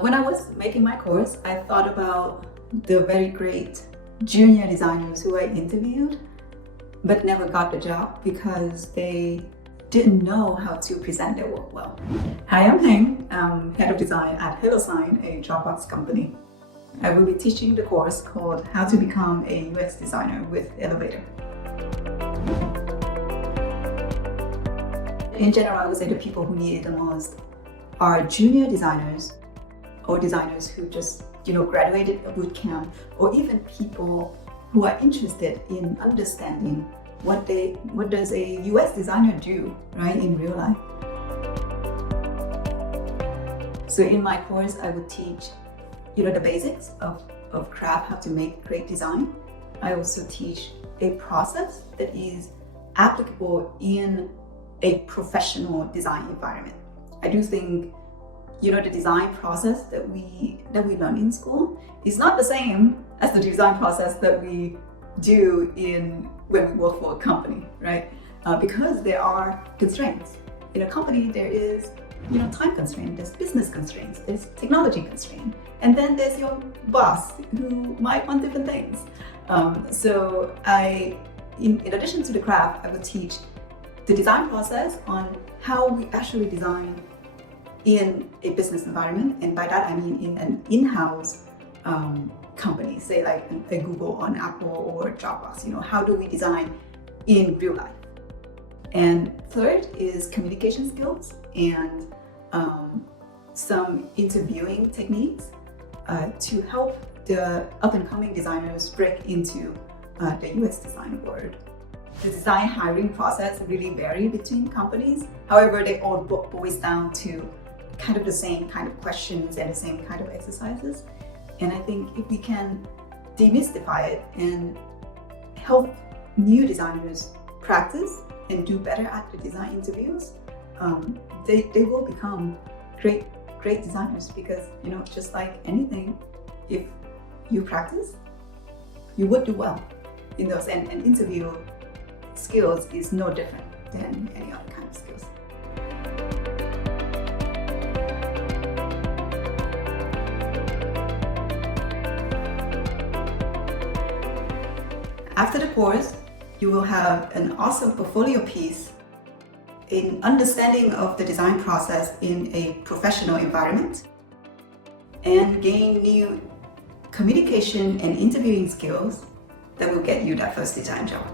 When I was making my course, I thought about the very great junior designers who I interviewed but never got the job because they didn't know how to present their work well. Hi, I'm Heng. I'm head of design at HelloSign, a Dropbox company. I will be teaching the course called How to Become a UX Designer with ELVTR. In general, I would say the people who need it the most are junior designers or designers who just graduated a boot camp, or even people who are interested in understanding what does a UX designer do, right, in real life. So in my course, I would teach the basics of craft, how to make great design. I also teach a process that is applicable in a professional design environment. I do think the design process that we learn in school is not the same as the design process that we do when we work for a company, right? Because there are constraints. In a company, there is time constraint, there's business constraints, there's technology constraint, and then there's your boss who might want different things. So in addition to the craft, I would teach the design process on how we actually design in a business environment, and by that I mean in an in-house company, say like a Google or an Apple or Dropbox. How do we design in real life? And third is communication skills and some interviewing techniques to help the up-and-coming designers break into the UX design world. The design hiring process really vary between companies. However, they all boils down to kind of the same kind of questions and the same kind of exercises. And I think if we can demystify it and help new designers practice and do better at the design interviews, they will become great designers, because just like anything, if you practice, you would do well in those, and interview skills is no different than any other kind of skills. After the course, you will have an awesome portfolio piece in understanding of the design process in a professional environment, and gain new communication and interviewing skills that will get you that first design job.